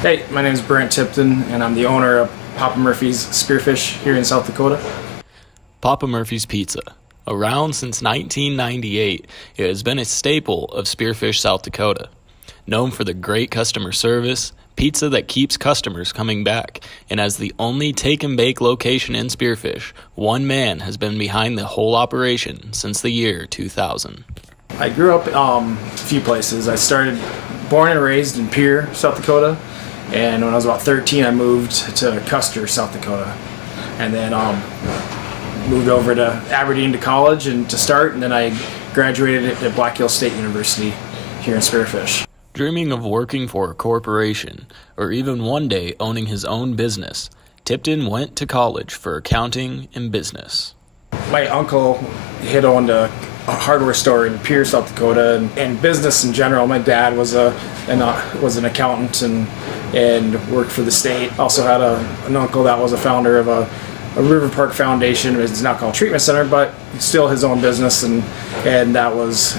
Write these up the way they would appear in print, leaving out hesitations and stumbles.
Hey, my name is Brent Tipton, and I'm the owner of Papa Murphy's Spearfish here in South Dakota. Papa Murphy's Pizza. Around since 1998, it has been a staple of Spearfish, South Dakota. Known for the great customer service, pizza that keeps customers coming back, and as the only take-and-bake location in Spearfish, one man has been behind the whole operation since the year 2000. I grew up a few places. I started born and raised in Pierre, South Dakota, and when I was about 13, I moved to Custer, South Dakota, and then moved over to Aberdeen to college and to start, and then I graduated at Black Hills State University here in Spearfish. Dreaming of working for a corporation, or even one day owning his own business, Tipton went to college for accounting and business. My uncle had owned a hardware store in Pierre, South Dakota, and business in general. My dad was an accountant and worked for the state. Also had an uncle that was a founder of a River Park Foundation. It's now called Treatment Center, but still his own business, and that was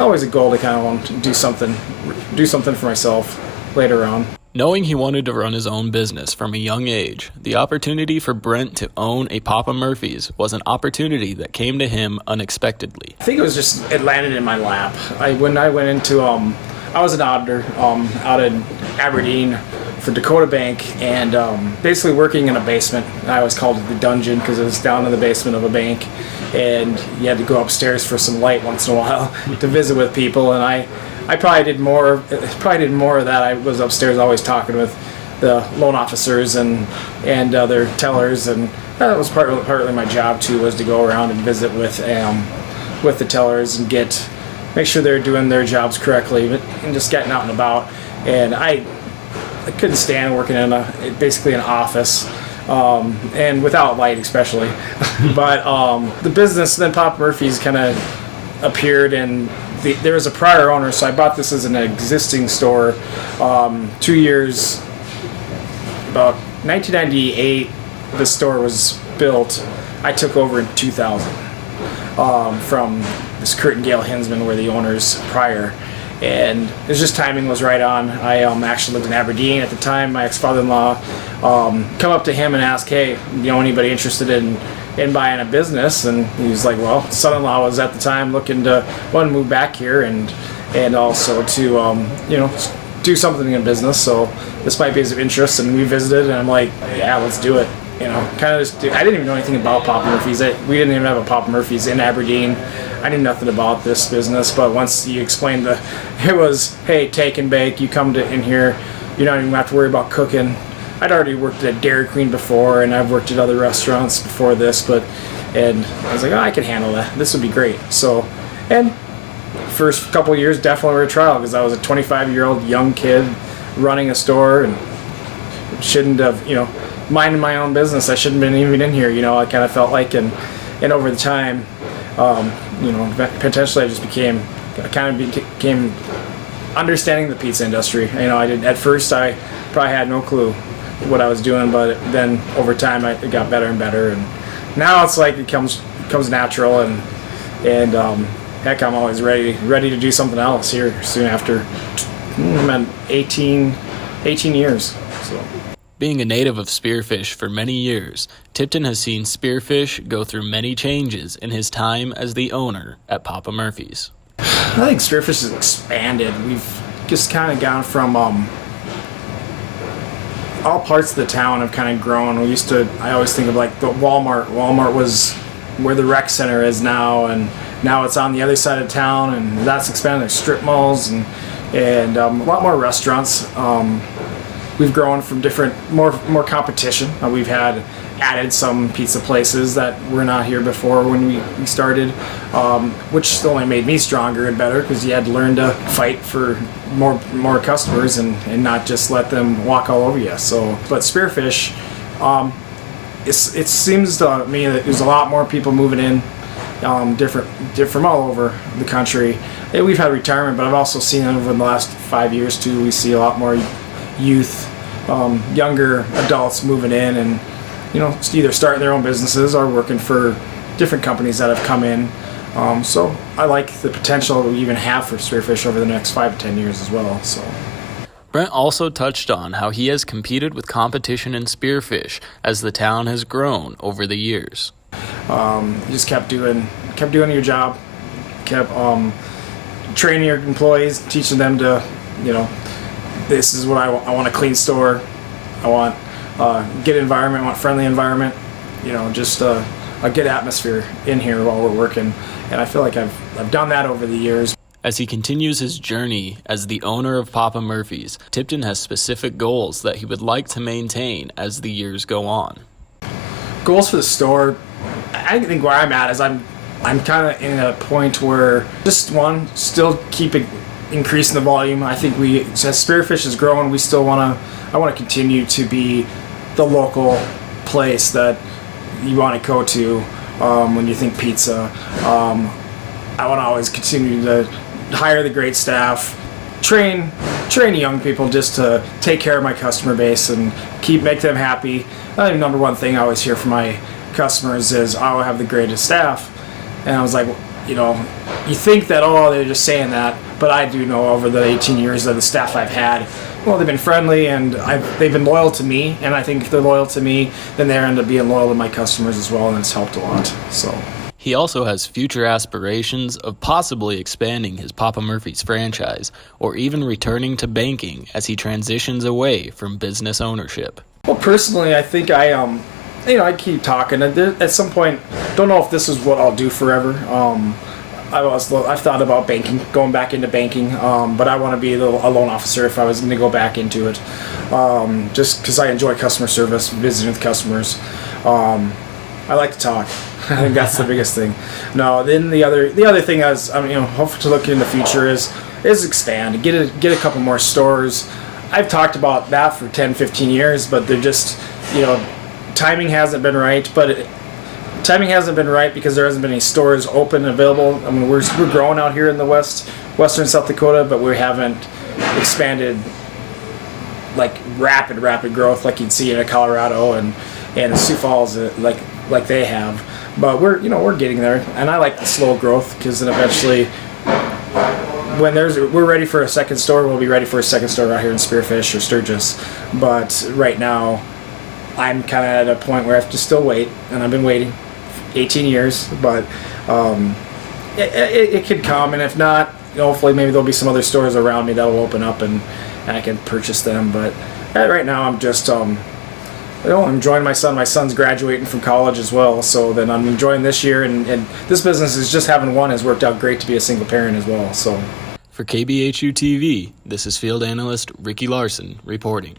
always a goal to kind of want to do something for myself later on. Knowing he wanted to run his own business from a young age, the opportunity for Brent to own a Papa Murphy's was an opportunity that came to him unexpectedly. I think it landed in my lap. When I went into, I was an auditor out in Aberdeen for Dakota Bank, and basically working in a basement. I always called it the dungeon because it was down in the basement of a bank, and you had to go upstairs for some light once in a while to visit with people, and I probably did more of that. I was upstairs always talking with the loan officers and their tellers, and that was partly my job too, was to go around and visit with the tellers and make sure they're doing their jobs correctly, and just getting out and about. And I couldn't stand working in basically an office, and without light especially. But the business, then Papa Murphy's kind of appeared, and there was a prior owner, so I bought this as an existing store. 2 years, about 1998, the store was built. I took over in 2000 from this Kurt and Gail Hinsman, were the owners prior, and it was just timing was right on. I actually lived in Aberdeen at the time. My ex-father-in-law come up to him and ask, hey, anybody interested in buying a business? And he was like, well, son-in-law was at the time looking to move back here and also to do something in business, so this might be of interest. And we visited, and I'm like, yeah, let's do it. I didn't even know anything about Papa Murphy's. We didn't even have a Papa Murphy's in Aberdeen. I knew nothing about this business, but once you explained it was, hey, take and bake, you come in here, you don't even have to worry about cooking. I'd already worked at Dairy Queen before, and I've worked at other restaurants before this, and I was like, I can handle that. This would be great. So, and first couple of years definitely were a trial, because I was a 25-year-old young kid running a store and shouldn't have, minding my own business. I shouldn't have been even in here. I kind of felt like, and over the time, potentially I just became understanding the pizza industry. At first I probably had no clue what I was doing, but then over time it got better and better, and now it's like it comes natural, and heck, I'm always ready to do something else here soon after 18 years. So. Being a native of Spearfish for many years, Tipton has seen Spearfish go through many changes in his time as the owner at Papa Murphy's. I think Spearfish has expanded. We've just kind of gone from all parts of the town have kind of grown. I always think of like the Walmart. Walmart was where the rec center is now, and now it's on the other side of town, and that's expanded. There's strip malls and a lot more restaurants. We've grown from more competition. We've added some pizza places that were not here before when we started, which only made me stronger and better, because you had to learn to fight for more customers and not just let them walk all over you. So, but Spearfish, it seems to me that there's a lot more people moving in, different from all over the country. We've had retirement, but I've also seen over the last 5 years too. We see a lot more youth, younger adults moving in, and either starting their own businesses or working for different companies that have come in. So I like the potential we even have for Spearfish over the next 5 to 10 years as well. So. Brent also touched on how he has competed with competition in Spearfish as the town has grown over the years. You just kept doing your job, kept training your employees, teaching them to, this is what I want a clean store, I want a good environment, I want a friendly environment, just a good atmosphere in here while we're working. And I feel like I've done that over the years. As he continues his journey as the owner of Papa Murphy's, Tipton has specific goals that he would like to maintain as the years go on. Goals for the store, I think where I'm at is I'm kind of in a point where just still keep increasing the volume. I think as Spearfish is growing, I want to continue to be the local place that you want to go to when you think pizza. I want to always continue to hire the great staff, train young people just to take care of my customer base and make them happy. I think number one thing I always hear from my customers is, "I will have the greatest staff." And I was like, you think that, they're just saying that, but I do know over the 18 years of the staff I've had, they've been friendly and they've been loyal to me, and I think if they're loyal to me, then they end up being loyal to my customers as well, and it's helped a lot. So. He also has future aspirations of possibly expanding his Papa Murphy's franchise or even returning to banking as he transitions away from business ownership. Well, personally, I think I keep talking. At some point, don't know if this is what I'll do forever. I've thought about going back into banking, but I want to be a loan officer if I was going to go back into it. Just because I enjoy customer service, visiting with customers. I like to talk. I think that's the biggest thing. No, then the other thing is, hopefully to look in the future is expand, get a couple more stores. I've talked about that for 10, 15 years, but they're just, timing hasn't been right. But timing hasn't been right because there hasn't been any stores open and available. We're growing out here in the western South Dakota, but we haven't expanded like rapid growth like you'd see in Colorado and Sioux Falls like they have. But we're getting there, and I like the slow growth because then eventually, when we're ready for a second store, we'll be ready for a second store out here in Spearfish or Sturgis. But right now, I'm kind of at a point where I have to still wait, and I've been waiting 18 years. But it could come, and if not, hopefully maybe there'll be some other stores around me that'll open up, and I can purchase them. But right now, I'm just I'm enjoying my son. My son's graduating from college as well, so then I'm enjoying this year, and this business is just having one has worked out great to be a single parent as well. So, for KBHU-TV, this is field analyst Ricky Larson reporting.